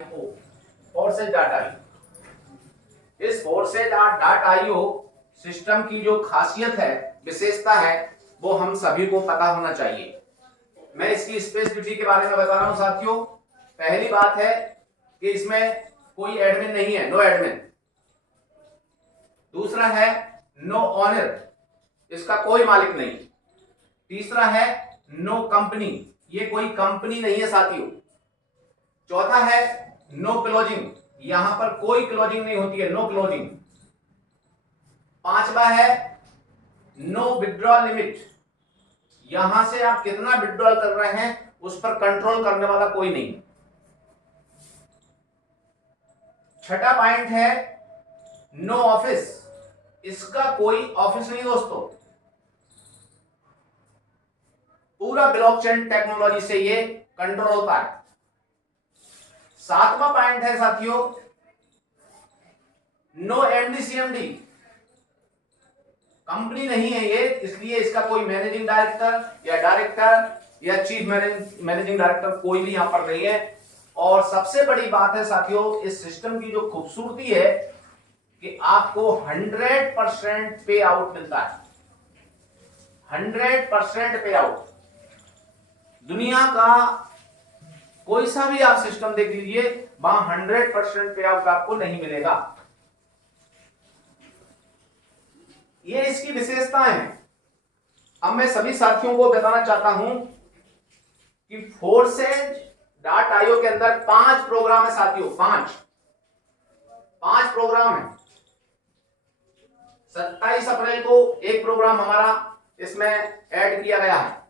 Forces dot I. इस forces dot IO system की जो खासियत है, विशेषता है, वो हम सभी को पता होना चाहिए। मैं इसकी स्पेसिफिसिटी के बारे में बता रहा हूं साथियों। पहली बात है कि इसमें कोई एडमिन नहीं है, नो एडमिन। दूसरा है नो ऑनर, इसका कोई मालिक नहीं। तीसरा है नो कंपनी, ये कोई कंपनी नहीं है साथियों। चौथा है नो क्लोजिंग, यहां पर कोई क्लोजिंग नहीं होती है, नो क्लोजिंग। पांचवा है नो विड्रॉल लिमिट, यहां से आप कितना विड्रॉल कर रहे हैं उस पर कंट्रोल करने वाला कोई नहीं। छठा पॉइंट है नो ऑफिस, इसका कोई ऑफिस नहीं दोस्तों, पूरा ब्लॉकचेन टेक्नोलॉजी से ये कंट्रोल होता है। सातवां पॉइंट है साथियों नो एमडी सीएमडी, कंपनी नहीं है ये, इसलिए इसका कोई मैनेजिंग डायरेक्टर या डायरेक्टर या चीफ मैनेजिंग डायरेक्टर कोई भी यहां पर नहीं है। और सबसे बड़ी बात है साथियों, इस सिस्टम की जो खूबसूरती है कि आपको 100% पे आउट मिलता है। 100% पे आउट। दुनिया का कोई सा भी आप सिस्टम देख लीजिए, वहां 100% पे आउट आपको नहीं मिलेगा। ये इसकी विशेषताएं हैं। अब मैं सभी साथियों को बताना चाहता हूं कि फोर्सेज डॉट आईओ के अंदर 5 प्रोग्राम है साथियों, 5 प्रोग्राम है। 27 अप्रैल को एक प्रोग्राम हमारा इसमें ऐड किया गया है,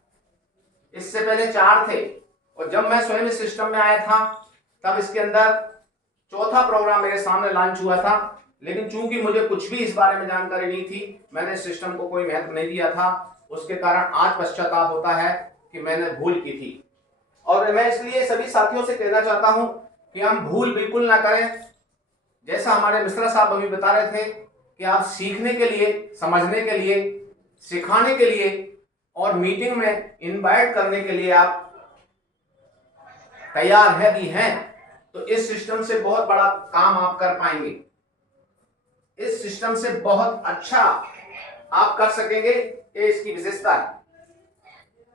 इससे पहले 4 थे। और जब मैं स्वयं इस सिस्टम में आया था तब इसके अंदर चौथा प्रोग्राम मेरे सामने लॉन्च हुआ था। लेकिन चूंकि मुझे कुछ भी इस बारे में जानकारी नहीं थी, मैंने इस सिस्टम को कोई महत्व नहीं दिया था, उसके कारण आज पश्चाताप होता है कि मैंने भूल की थी। और मैं इसलिए सभी साथियों से कहना चाहता हूं कि हम भूल बिल्कुल ना करें। जैसा हमारे मिश्रा साहब अभी बता रहे थे कि आप सीखने के लिए, समझने के लिए, सिखाने के लिए और मीटिंग में इनवाइट करने के लिए आप तैयार है भी हैं, तो इस सिस्टम से बहुत बड़ा काम आप कर पाएंगे। इस सिस्टम से बहुत अच्छा आप कर सकेंगे, ये इसकी विशेषता है।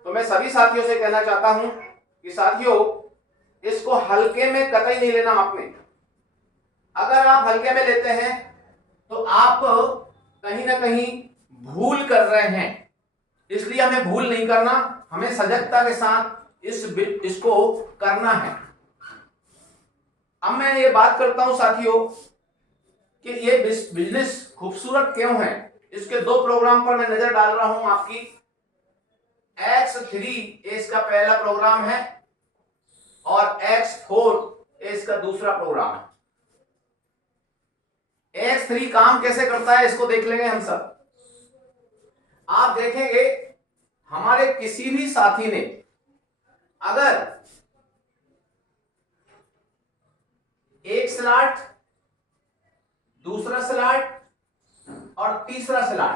तो मैं सभी साथियों से कहना चाहता हूं कि साथियों, इसको हल्के में कतई नहीं लेना आपने। अगर आप हल्के में लेते हैं तो आप कहीं ना कहीं भूल कर रहे हैं। इसलिए हमें भूल नहीं करना, हमें सजगता के साथ इसको करना है। अब मैं ये बात करता हूं साथियों कि ये बिजनेस खूबसूरत क्यों है। इसके 2 प्रोग्राम पर मैं नजर डाल रहा हूं आपकी। X3 इसका पहला प्रोग्राम है और X4 इसका दूसरा प्रोग्राम है। X3 काम कैसे करता है इसको देख लेंगे हम सब। आप देखेंगे हमारे किसी भी साथी ने अगर एक स्लॉट, दूसरा स्लॉट और तीसरा स्लॉट,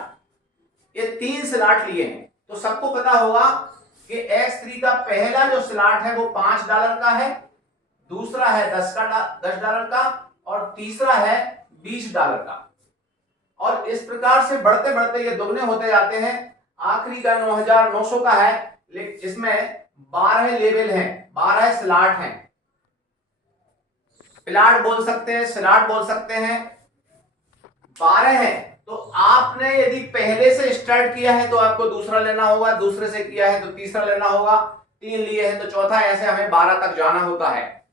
ये 3 स्लॉट लिए हैं, तो सबको पता होगा कि X3 का पहला जो स्लॉट है वो $5 का है, दूसरा है $10 का और तीसरा है $20 का। और इस प्रकार से बढ़ते बढ़ते ये दोगुने होते जाते हैं। आखिरी का 9,900 का है, लेकिन इसमें 12 लेवल हैं, 12 स्लॉट हैं। प्लाट बोल सकते हैं, स्लॉट बोल सकते हैं, 12 है। तो आपने यदि पहले से स्टार्ट किया है तो आपको दूसरा लेना होगा, दूसरे से किया है तो तीसरा लेना होगा, 3 लिए हैं तो चौथा, ऐसे हमें 12 तक जाना होता है।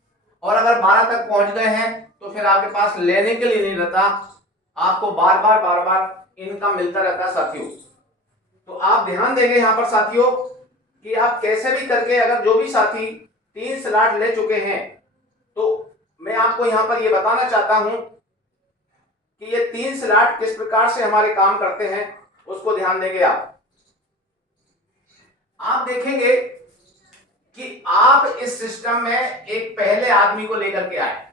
और अगर 12 तक पहुंच गए हैं तो फिर आपके पास लेने के लिए नहीं रहता, आपको बार बार इनकम मिलता रहता है साथियों। तो आप ध्यान देंगे यहां पर साथियों कि आप कैसे भी करके, अगर जो भी साथी 3 स्लॉट ले चुके हैं, तो मैं आपको यहां पर यह बताना चाहता हूं कि ये 3 स्लॉट किस प्रकार से हमारे काम करते हैं, उसको ध्यान देंगे आप देखेंगे कि आप इस सिस्टम में एक पहले आदमी को लेकर के आए।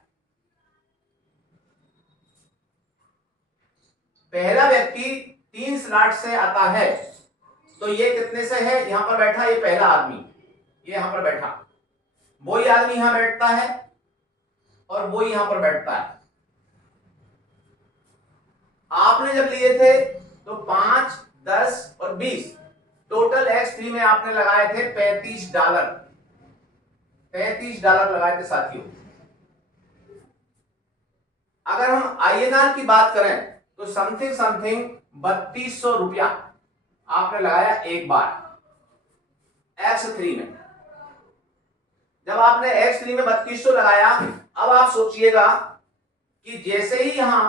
पहला व्यक्ति 3 स्लॉट से आता है, तो ये कितने से है, यहां पर बैठा ये पहला आदमी, ये यहां पर बैठा, वही आदमी यहां बैठता है, और वो यहां पर बैठता है। आपने जब लिए थे तो 5, 10 और 20, टोटल X3 में आपने लगाए थे $35। $35 लगाए थे साथियों। अगर हम INR की बात करें तो समथिंग 3200 रुपया आपने लगाया एक बार X3 में। जब आपने X3 में 3200 लगाया, अब आप सोचिएगा कि जैसे ही यहां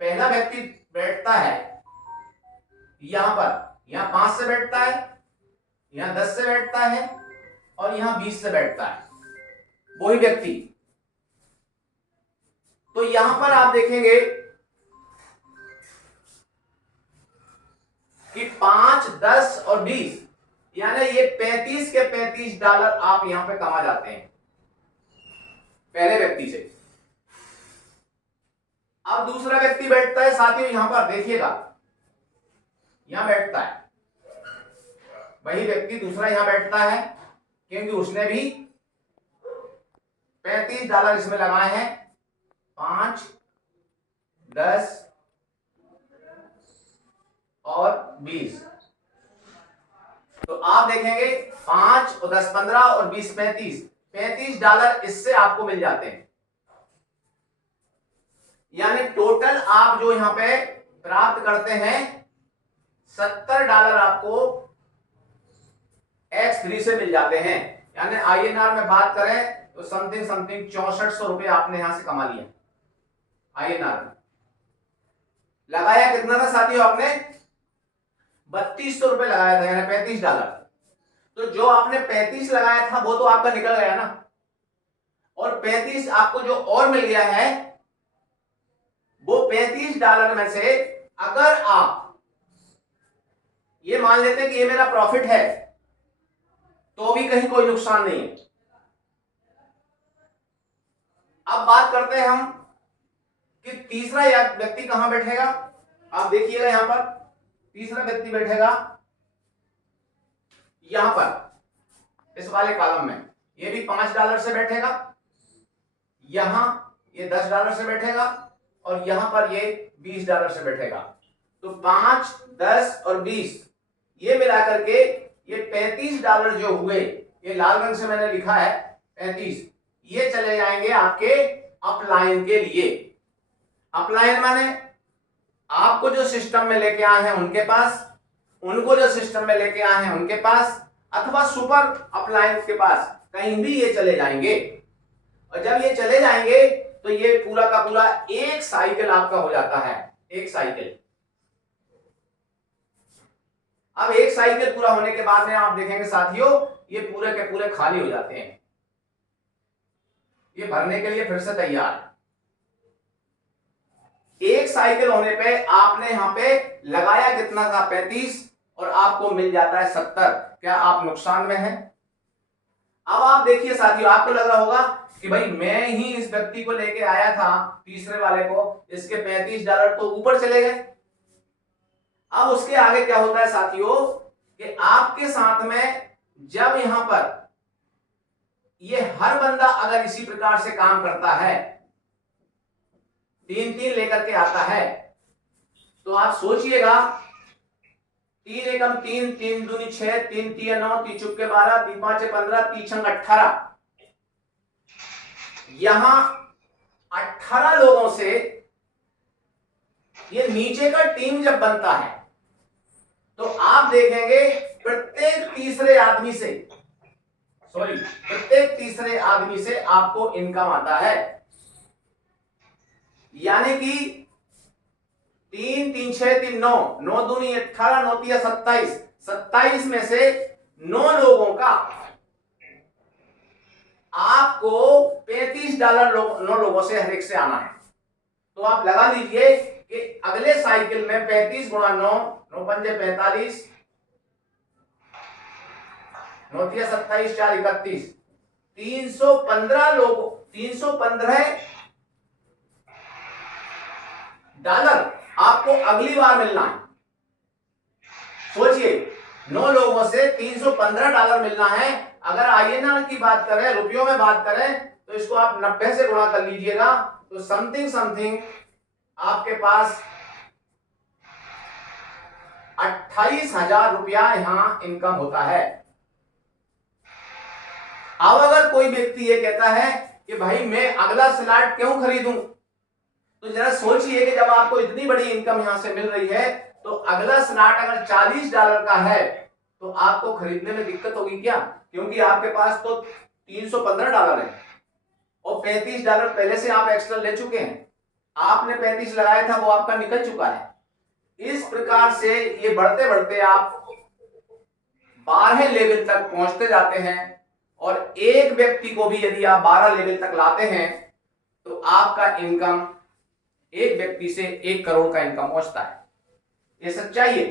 पहला व्यक्ति बैठता है, यहां 5 से बैठता है, यहां 10 से बैठता है और यहां 20 से बैठता है वही व्यक्ति, तो यहां पर आप देखेंगे कि 5, 10 और 20 यानी ये 35 के $35 आप यहां पे कमा जाते हैं पहले व्यक्ति से। अब दूसरा व्यक्ति बैठता है साथियों, यहां पर देखिएगा, यहां बैठता है वही व्यक्ति, दूसरा यहां बैठता है क्योंकि उसने भी $35 इसमें लगाए हैं। 5, 10 और 20, तो आप देखेंगे 5 और 10 15 और 20 $35 इससे आपको मिल जाते हैं। यानी टोटल आप जो यहां पे प्राप्त करते हैं $70 आपको X3 से मिल जाते हैं। यानी INR में बात करें तो समथिंग 6400 रुपए आपने यहां से कमा लिया INR में। लगाया कितना था साथियों आपने? 3200 रुपए लगाया था, यानी $35। तो जो आपने 35 लगाया था वो तो आपका निकल गया ना, और 35 आपको जो और मिल गया है वो $35 में से अगर आप ये मान लेते हैं कि ये मेरा प्रॉफिट है तो भी कहीं कोई नुकसान नहीं है। अब बात करते हैं हम कि तीसरा व्यक्ति कहां बैठेगा। आप देखिएगा यहां पर तीसरा व्यक्ति बैठेगा यहां पर इस वाले कॉलम में, ये भी $5 से बैठेगा, यहां ये $10 से बैठेगा और यहां पर ये $20 से बैठेगा। तो 5, 10 और 20 ये मिलाकर के ये $35 जो हुए, ये लाल रंग से मैंने लिखा है 35, ये चले जाएंगे आपके अपलाइन के लिए। अपलाइन माने आपको जो सिस्टम में लेके आए हैं उनके पास, उनको जो सिस्टम में लेके आए हैं उनके पास, अथवा सुपर अपलाइन के पास, कहीं भी ये चले जाएंगे। और जब ये चले जाएंगे तो ये पूरा का पूरा एक साइकिल आपका हो जाता है, एक साइकिल। अब एक साइकिल पूरा होने के बाद में आप देखेंगे साथियों ये पूरे के पूरे खाली हो जाते हैं, ये भरने के लिए फिर से तैयार है। एक साइकिल होने पे आपने यहां पे लगाया कितना था? 35, और आपको मिल जाता है 70। क्या आप नुकसान में हैं? अब आप देखिए साथियों, आपको लग रहा होगा कि भाई मैं ही इस व्यक्ति को लेके आया था, तीसरे वाले को, इसके $35 तो ऊपर चले गए। अब उसके आगे क्या होता है साथियों कि आपके साथ में जब यहां पर ये हर बंदा अगर इसी प्रकार से काम करता है, 3-3 लेकर के आता है, तो आप सोचिएगा 3 एकम 3, 3 दूनी 6, 3 तिया 9, 3 चुपके 12, 3 पांचे 15, 3 छंग 18। यहां 18 लोगों से ये नीचे का टीम जब बनता है तो आप देखेंगे प्रत्येक तीसरे आदमी से आपको इनकम आता है। यानी कि 3, 3, 6, 3, 9, 9 दूनी 18, 9 तिया 27, 27 में से 9 लोगों का आपको $35 9 लोगों से हर एक से आना है। तो आप लगा लीजिए कि अगले साइकिल में 35 गुणा 9, 9 पंजे 45, 9 तिया 27, 4 31, 315 लोगों, $315 आपको अगली बार मिलना है। सोचिए 9 लोगों से $315 मिलना है। अगर INR की बात करें, रुपयों में बात करें, तो तो इसको आप 90 से गुणा कर लीजिएगा, तो समथिंग समथिंग आपके पास 28,000 रुपया यहां इनकम होता है। अब अगर कोई व्यक्ति ये कहता है कि भाई मैं अगला स्लॉट क्यों खरीदूं, तो जरा सोचिए कि जब आपको इतनी बड़ी इनकम यहां से मिल रही है, तो अगला स्लॉट अगर $40 का है तो आपको खरीदने में दिक्कत होगी क्या? क्योंकि आपके पास तो $315 है और $35 पहले से आप एक्स्ट्रा ले चुके हैं। आपने 35 लगाया था, वो आपका निकल चुका है। इस प्रकार से ये बढ़ते बढ़ते आप 12 लेवल तक पहुंचते जाते हैं, और एक व्यक्ति को भी यदि आप 12 लेवल तक लाते हैं तो आपका इनकम एक व्यक्ति से 1 करोड़ का इनकम पहुंचता है। ये सच्चाई है।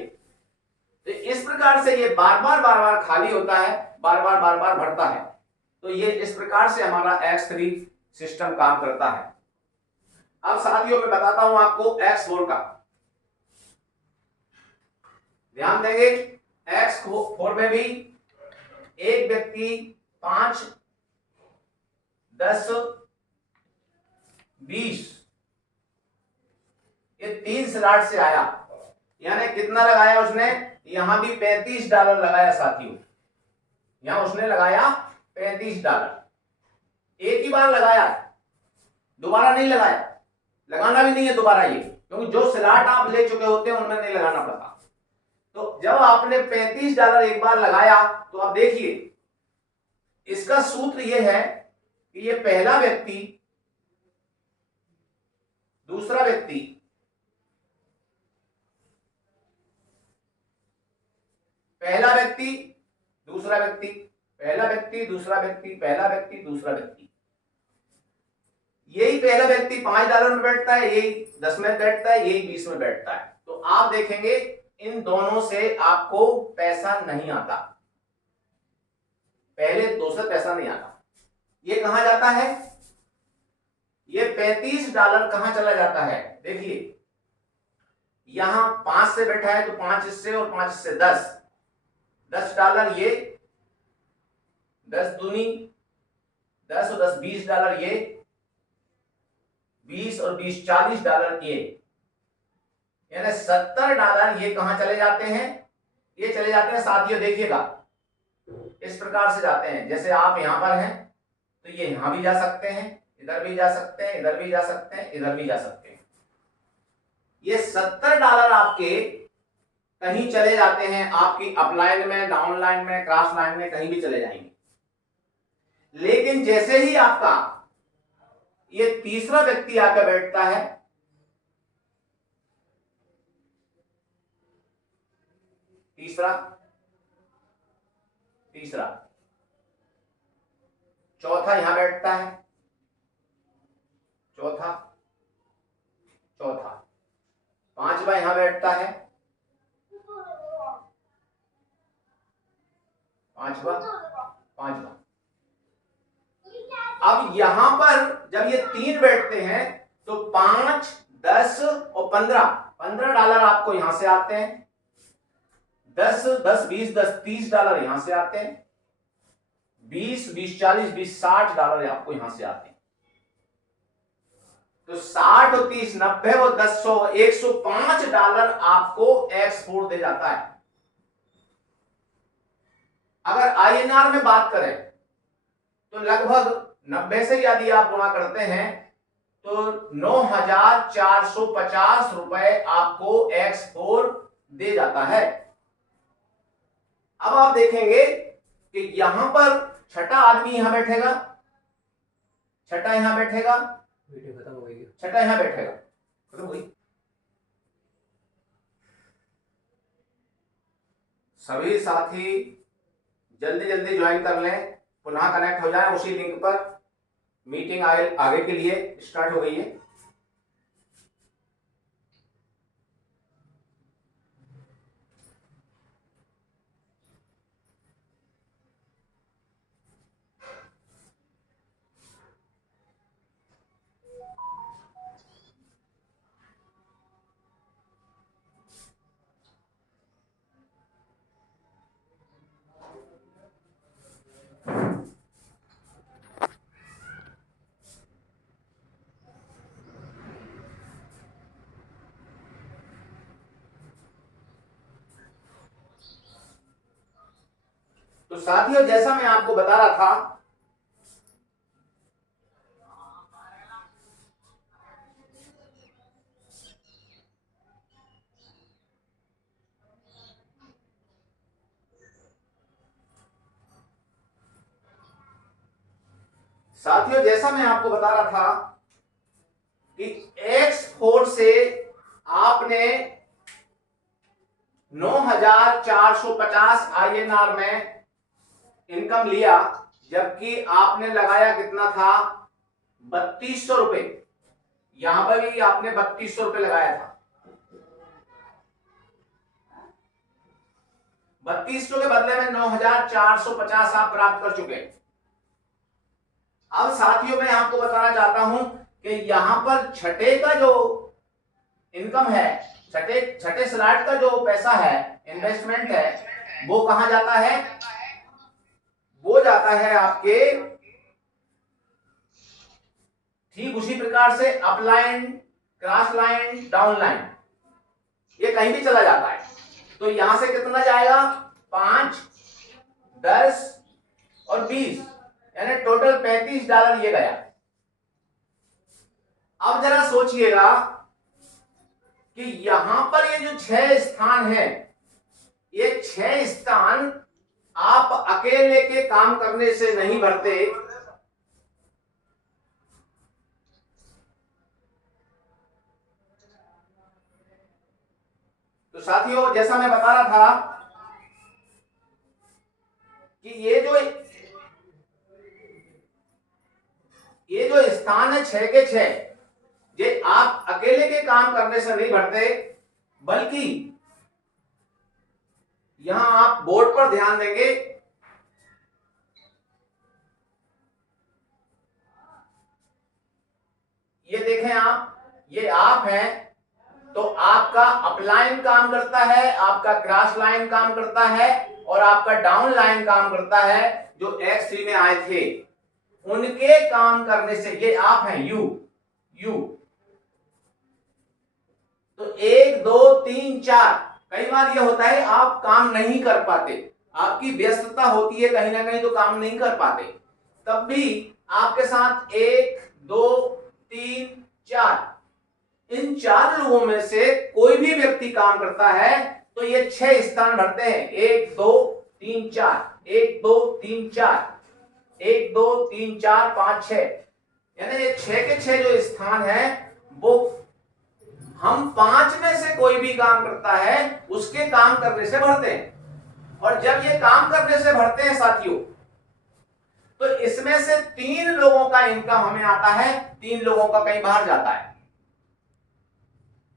तो इस प्रकार से ये बार बार खाली होता है, बार बार भरता है। तो ये इस प्रकार से हमारा X3 सिस्टम काम करता है। अब साथियों मैं बताता हूं आपको X4 का। ध्यान देंगे, X4 में भी एक व्यक्ति 5, 10, 20 ये 3 स्लॉट से आया, यानी कितना लगाया उसने? यहां भी $35 लगाया साथियों। यहां उसने लगाया $35, एक ही बार लगाया, दोबारा नहीं लगाया। लगाना भी नहीं है दोबारा ये, क्योंकि जो स्लॉट आप ले चुके होते हैं उनमें नहीं लगाना पड़ता। तो जब आपने $35 एक बार लगाया, तो आप देखिए इसका सूत्र यह है कि ये पहला व्यक्ति, दूसरा व्यक्ति, पहला व्यक्ति, दूसरा व्यक्ति, पहला व्यक्ति, दूसरा व्यक्ति, पहला व्यक्ति, दूसरा व्यक्ति। यही पहला व्यक्ति $5 में बैठता है, यही 10 में बैठता है, यही 20 में बैठता है। तो आप देखेंगे इन दोनों से आपको पैसा नहीं आता, पहले दो से पैसा नहीं आता। ये कहां जाता है? ये $35 कहां चला जाता है? देखिए यहां 5 से बैठा है तो 5 इससे और 5 इससे 10 $, ये 10 दूनी 10 और 10 $20, ये 20 और 20 $40 ये, यानी $70 ये कहां चले जाते हैं? ये चले जाते हैं साथियों, देखिएगा इस प्रकार से जाते हैं। जैसे आप यहां पर हैं तो ये यहां भी जा सकते हैं, इधर भी जा सकते हैं, इधर भी जा सकते हैं, इधर भी जा सकते हैं। ये $70 आपके कहीं चले जाते हैं, आपकी अपलाइन में, डाउन लाइन में, क्रॉस लाइन में, कहीं भी चले जाएंगे। लेकिन जैसे ही आपका ये तीसरा व्यक्ति आकर बैठता है, तीसरा, चौथा यहां बैठता है, चौथा, पांचवा यहां बैठता है, पांचवा। अब यहां पर जब ये 3 बैठते हैं तो 5, 10 और 15 आपको यहां से आते हैं। 10, 10, 20, 10, $30 यहां से आते हैं। 20, 20, 40, 20, $60 आपको यहां से आते हैं। तो 60 और 30, 90 और 10, $105 आपको X4 दे जाता है। अगर INR में बात करें तो लगभग 90 से यदि आप गुणा करते हैं तो 9,450 रुपए आपको X4 दे जाता है। अब आप देखेंगे कि यहां पर छठा आदमी यहां बैठेगा, छठा यहां बैठेगा, खत्म हो गई, छठा यहां बैठेगा, खत्म हो गई। सभी साथी जल्दी जल्दी ज्वाइन कर लें, पुनः कनेक्ट हो जाए उसी लिंक पर। मीटिंग आगे के लिए स्टार्ट हो गई है। साथियों, जैसा मैं आपको बता रहा था कि X4 से आपने 9,450 INR में इनकम लिया, जबकि आपने लगाया कितना था? 3200 रुपए। यहां पर भी आपने 3200 रुपए लगाया था। 3200 के बदले में 9,450 आप प्राप्त कर चुके। अब साथियों, मैं आपको बताना चाहता हूं कि यहां पर छठे का जो इनकम है, छठे स्लॉट का जो पैसा है, इन्वेस्टमेंट है, वो कहां जाता है? वो जाता है आपके ठीक उसी प्रकार से upline, cross line, down line, ये कहीं भी चला जाता है। तो यहां से कितना जाएगा? 5, 10 और 20, यानी टोटल $35 ये गया। अब जरा सोचिएगा कि यहां पर ये जो 6 स्थान है, ये 6 स्थान आप अकेले के काम करने से नहीं भरते। तो साथियों, जैसा मैं बता रहा था कि ये जो स्थान है 6 के 6, ये आप अकेले के काम करने से नहीं भरते, बल्कि यहां आप बोर्ड पर ध्यान देंगे। ये देखें आप, ये आप है, तो आपका अपलाइन काम करता है, आपका क्रॉस लाइन काम करता है, और आपका डाउन लाइन काम करता है। जो X3 में आए थे, उनके काम करने से ये आप हैं, यू। तो 1, 2, 3, 4, कई बार ये होता है आप काम नहीं कर पाते, आपकी व्यस्तता होती है कहीं ना कहीं, तो काम नहीं कर पाते। तब भी आपके साथ 1, 2, 3, 4, इन 4 लोगों में से कोई भी व्यक्ति काम करता है, तो ये 6 स्थान भरते हैं। 1, 2, 3, 4, 1, 2, 3, 4, 1, 2, 3, 4, 5, 6, यानी ये 6 के 6 जो स्थान है, वो हम 5 में से कोई भी काम करता है उसके काम करने से भरते हैं। और जब ये काम करने से भरते हैं साथियों, तो इसमें से 3 लोगों का इनकम हमें आता है, 3 लोगों का कहीं बाहर जाता है।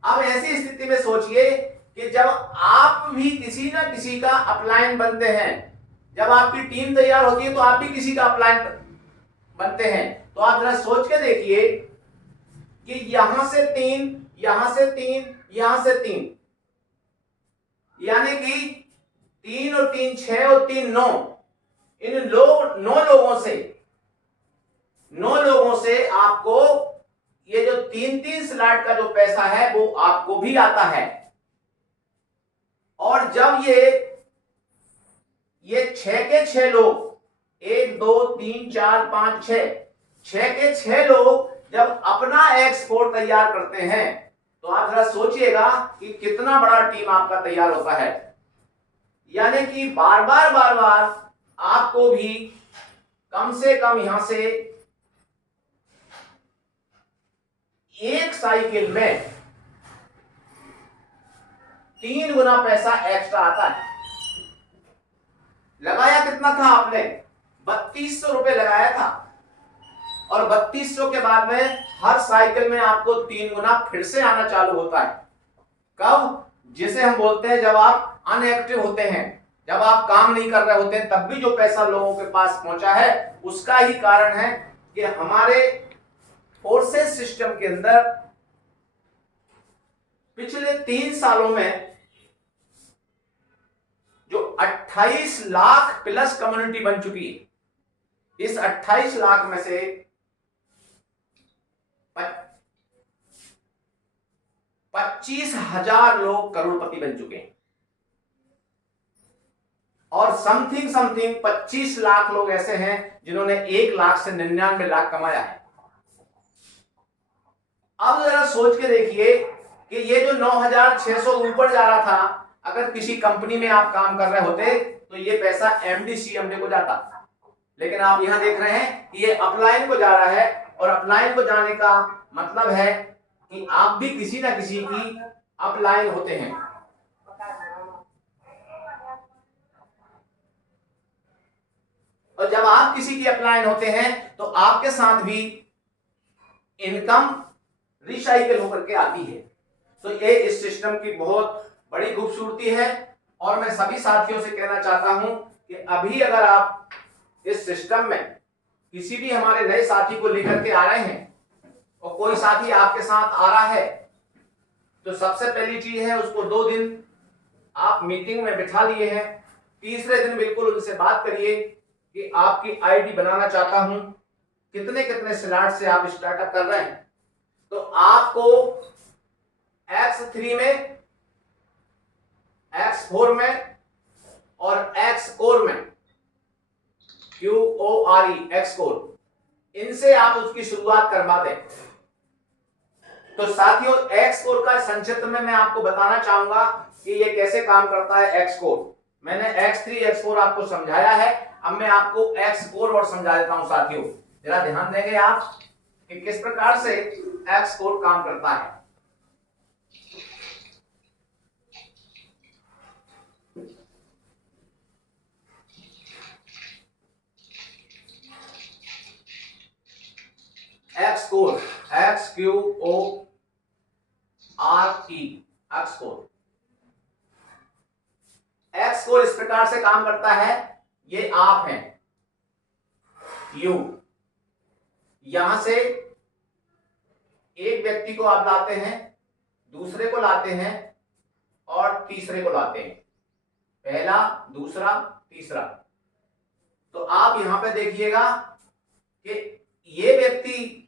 अब ऐसी स्थिति में सोचिए कि जब आप भी किसी ना किसी का अपलाइन बनते हैं, जब आपकी टीम तैयार होती है तो आप भी किसी का अपलाइन बनते हैं, तो आप जरा सोच के देखिए कि यहां से 3, यहां से 3, यहां से 3, यानी कि 3 और 3 6 और 3 9, इन 9 लोगों से आपको ये जो 3-3 स्लॉट का जो पैसा है वो आपको भी आता है। और जब ये 6 के 6 लोग, 1, 2, 3, 4, 5, 6 के 6 लोग जब अपना X4 तैयार करते हैं, तो आप जरा सोचिएगा कि कितना बड़ा टीम आपका तैयार होता है। यानी कि बार बार आपको भी कम से कम यहां से एक साइकिल में 3 गुना पैसा एक्स्ट्रा आता है। लगाया कितना था आपने? 3200 रुपए लगाया था, और 3200 के बाद में हर साइकिल में आपको 3 गुना फिर से आना चालू होता है। कब? जिसे हम बोलते हैं जब आप अनएक्टिव होते हैं, जब आप काम नहीं कर रहे होते हैं, तब भी जो पैसा लोगों के पास पहुंचा है, उसका ही कारण है कि हमारे फोर्सेस सिस्टम के अंदर पिछले 3 सालों में जो 28 लाख प्लस कम्युनिटी बन चुकी है, इस 28 लाख में से 25,000 लोग करोड़पति बन चुके हैं। और समथिंग समथिंग 25 लाख लोग ऐसे हैं जिन्होंने 1 लाख से 99 लाख कमाया है। अब जरा सोच के देखिए कि ये जो 9,600 ऊपर जा रहा था, अगर किसी कंपनी में आप काम कर रहे होते तो ये पैसा एमडी सीएमडी को जाता, लेकिन आप यहां देख रहे हैं कि ये अपलाइन को जा रहा है। और अपलाइन को जाने का मतलब है कि आप भी किसी ना किसी की अपलाइन होते हैं। और जब आप किसी की अपलाइन होते हैं तो आपके साथ भी इनकम रिसाइकल होकर के आती है। तो ये इस सिस्टम की बहुत बड़ी खूबसूरती है। और मैं सभी साथियों से कहना चाहता हूं कि अभी अगर आप इस सिस्टम में किसी भी हमारे नए साथी को लेकर के आ रहे हैं और कोई साथी आपके साथ आ रहा है, तो सबसे पहली चीज है उसको 2 दिन आप मीटिंग में बिठा लिए हैं। तीसरे दिन बिल्कुल उनसे बात करिए कि आपकी आईडी बनाना चाहता हूं, कितने कितने स्लॉट से आप स्टार्टअप कर रहे हैं। तो आपको X3 में, X4 में और Xcore में, QORE Xcore, इनसे आप उसकी शुरुआत करवा दें। तो साथियों, Xcore का संक्षिप्त में मैं आपको बताना चाहूंगा कि ये कैसे काम करता है। Xcore मैंने X3 X4 आपको समझाया है, अब मैं आपको Xcore और समझा देता हूं। साथियों जरा ध्यान देंगे आप कि किस प्रकार से Xcore काम करता है। Xcore, XQORE, Xcore। Xcore इस प्रकार से काम करता है। ये आप हैं, यू, यहां से एक व्यक्ति को आप लाते हैं, दूसरे को लाते हैं और तीसरे को लाते हैं। पहला, दूसरा, तीसरा। तो आप यहां पे देखिएगा कि ये व्यक्ति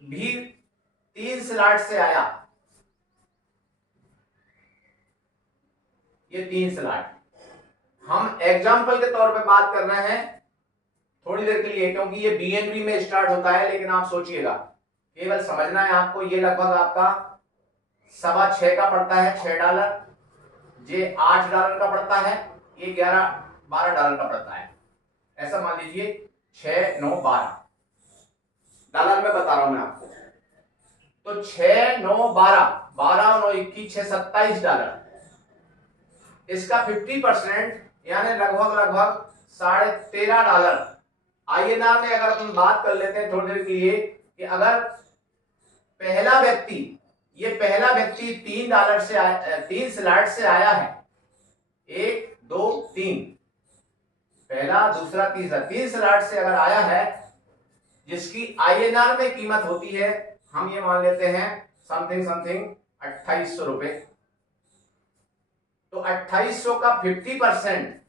भी 3 स्लॉट से आया, ये 3 स्लॉट। हम एग्जाम्पल के तौर पे बात कर रहे हैं थोड़ी देर के लिए, क्योंकि ये बीएनबी में स्टार्ट होता है। लेकिन आप सोचिएगा, केवल समझना है आपको, ये लगभग आपका $6.25 का पड़ता है, $6। ये $8 का पड़ता है, ये $11-12 का पड़ता है। ऐसा मान लीजिए 6, 9, 12 डॉलर में बता रहा हूं मैं आपको। तो 6, 9, 12, 12, 9, 21, 6, $27। इसका 50% यानी लगभग $13.5। INR में अगर अपन बात कर लेते हैं थोड़ी देर के लिए कि अगर पहला व्यक्ति, ये पहला व्यक्ति $3 से 3 स्लॉट से आया है, 1, 2, 3, पहला, दूसरा, तीसरा, 3 स्लॉट से अगर आया है, जिसकी INR में कीमत होती है, हम ये मान लेते हैं समथिंग 2800 रुपए। तो 2800 का 50%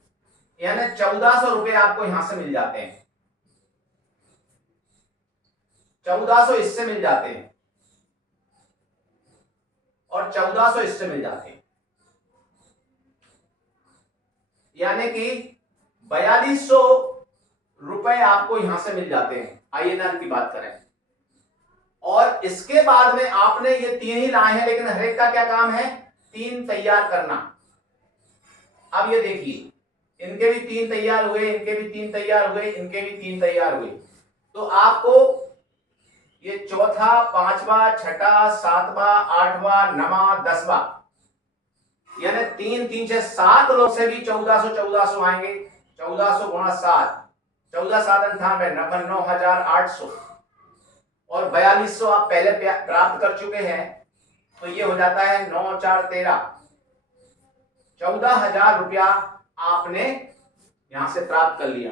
यानी 1400 रुपए आपको यहां से मिल जाते हैं। 1400 इससे मिल जाते हैं और 1400 इससे मिल जाते हैं, यानी कि 4200 रुपए आपको यहां से मिल जाते हैं। INR की बात करें, और इसके बाद में आपने ये 3 ही लाए हैं, लेकिन हर एक का क्या काम है? 3 तैयार करना। अब ये देखिए, इनके भी 3 तैयार हुए, इनके भी 3 तैयार हुए, इनके भी 3 तैयार हुए। तो आपको ये चौथा, 5वां, 6वां, 7वां, 8वां, 9वां, 10वां, यानी 3, 3, 6, 7 लोग से भी 1400 आएंगे। 1400 गुणा 7, 14, 7, 98, 9,800 और 4200 आप पहले प्राप्त कर चुके हैं। तो ये हो जाता है 9, 4, 13, 14,000 रुपया आपने यहां से प्राप्त कर लिया।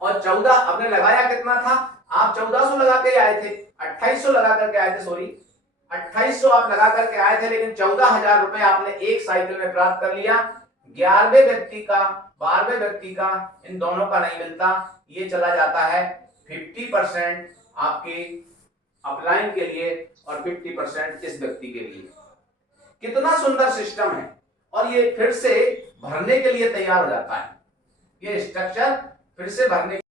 और 14 आपने लगाया कितना था? आप 1400 लगा के आए थे, 2800 लगा करके आए थे, सॉरी 2800 आप लगा करके आए थे, लेकिन 14,000 रुपए आपने एक साइकिल में प्राप्त कर लिया। 11वें व्यक्ति का, 12वें व्यक्ति का, इन दोनों का नहीं मिलता। ये चला जाता है 50% आपके अपलाइन के लिए और 50% इस व्यक्ति के लिए। कितना सुंदर सिस्टम है। और ये फिर से भरने के लिए तैयार हो जाता है। ये स्ट्रक्चर फिर से भरने